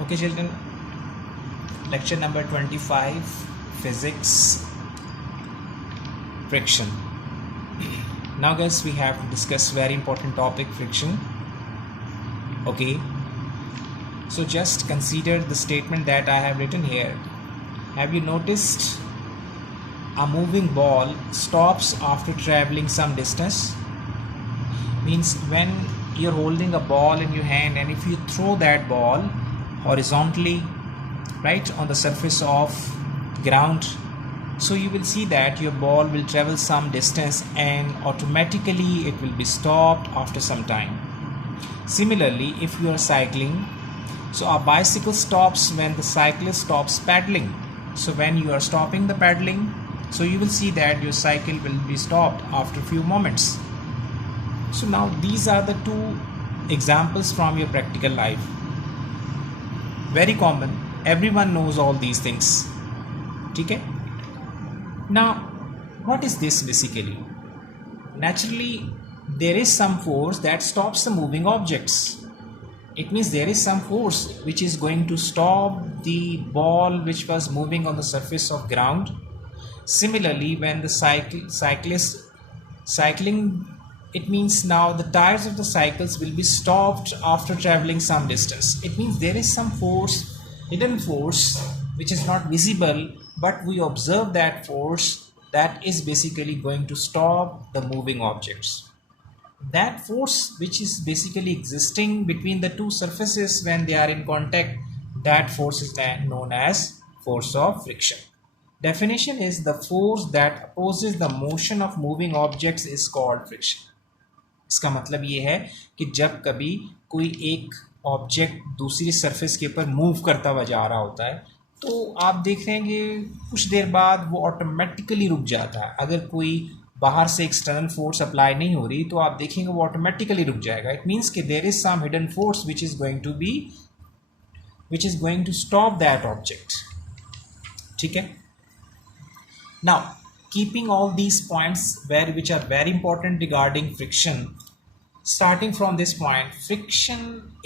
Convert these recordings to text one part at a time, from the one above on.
Okay children, lecture number 25, physics, friction. Now guys, we have to discuss very important topic, friction. Okay, so just consider the statement that I have written here. Have you noticed a moving ball stops after traveling some distance? Means when you're holding a ball in your hand and if you throw that ball horizontally right on the surface of ground, so you will see that your ball will travel some distance and automatically it will be stopped after some time. Similarly, if you are cycling, so a bicycle stops when the cyclist stops pedaling. So when you are stopping the pedaling, so you will see that your cycle will be stopped after a few moments. So now these are the two examples from your practical life. Very common, everyone knows all these things. Okay? Now, what is this basically? Naturally, there is some force that stops the moving objects. It means there is some force which is going to stop the ball which was moving on the surface of ground. Similarly, when the cyclist cycling, it means now the tires of the cycles will be stopped after traveling some distance. It means there is some force, hidden force, which is not visible, but we observe that force that is basically going to stop the moving objects. That force which is basically existing between the two surfaces when they are in contact, that force is known as force of friction. Definition is the force that opposes the motion of moving objects is called friction. इसका मतलब ये है कि जब कभी कोई एक object दूसरी सरफेस के ऊपर मूव करता हुआ जा रहा होता है तो आप देख रहे हैं कि कुछ देर बाद वो ऑटोमेटिकली रुक जाता है. अगर कोई बाहर से एक्सटर्नल फोर्स अप्लाई नहीं हो रही तो आप देखेंगे वो ऑटोमेटिकली रुक जाएगा. इट मीन्स कि there is some hidden force which is going to stop that object. ठीक है. Now keeping all these points which are very important regarding friction, starting from this point, friction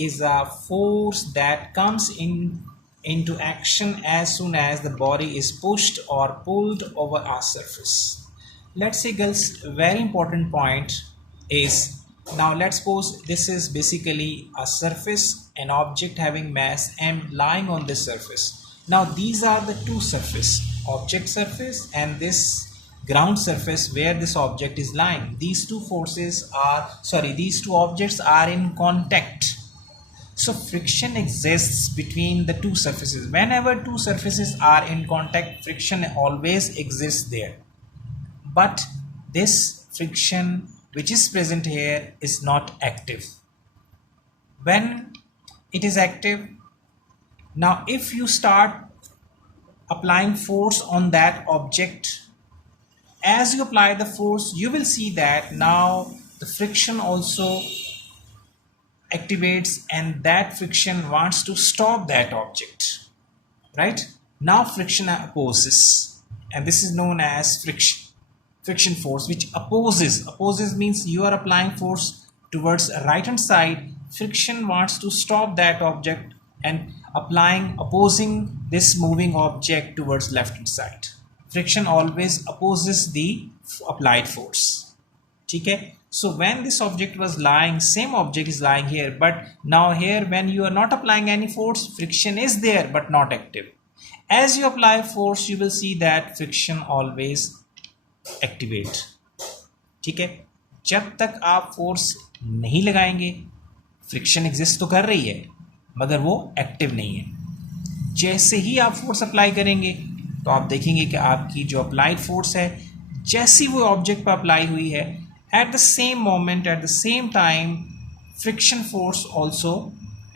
is a force that comes into action as soon as the body is pushed or pulled over a surface. Let's say girls, very important point is, now let's suppose this is basically a surface, an object having mass m lying on this surface. Now these are the two surface, object surface and this ground surface where this object is lying. These two objects are in contact. So friction exists between the two surfaces. Whenever two surfaces are in contact, friction always exists there. But this friction which is present here is not active. When it is active, now if you start applying force on that object, as you apply the force, you will see that now the friction also activates and that friction wants to stop that object. Right? Now friction opposes, and this is known as friction force, which opposes. Opposes means you are applying force towards right hand side. Friction wants to stop that object and opposing this moving object towards left hand side. Friction always opposes the applied force. ठीक है. So when this object was lying, same object is lying here, but now here when you are not applying any force, friction is there but not active. As you apply force, you will see that friction always activate. ठीक है. जब तक आप force नहीं लगाएंगे, friction exist तो कर रही है मगर वो एक्टिव नहीं है. जैसे ही आप फोर्स अप्लाई करेंगे तो आप देखेंगे कि आपकी जो अप्लाइड फोर्स है, जैसी वो ऑब्जेक्ट पर अप्लाई हुई है, at the same moment, at the same time, friction force also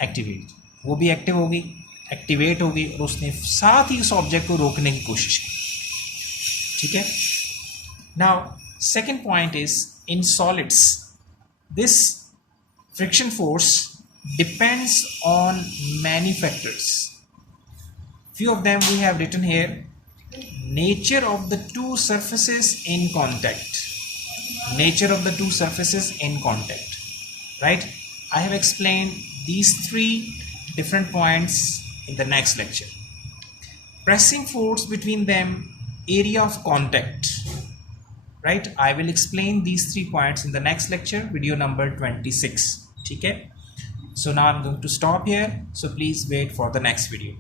activate, वो भी एक्टिव होगी, एक्टिवेट होगी और उसने साथ ही उस ऑब्जेक्ट को रोकने की कोशिश की. ठीक है. Now second point is, in solids this friction force depends on many factors. Few of them we have written here. Nature of the two surfaces in contact. Nature of the two surfaces in contact. Right? I have explained these three different points in the next lecture. Pressing force between them, area of contact, right? I will explain these 3 points in the next lecture, video number 26. Okay, so now I'm going to stop here, so please wait for the next video.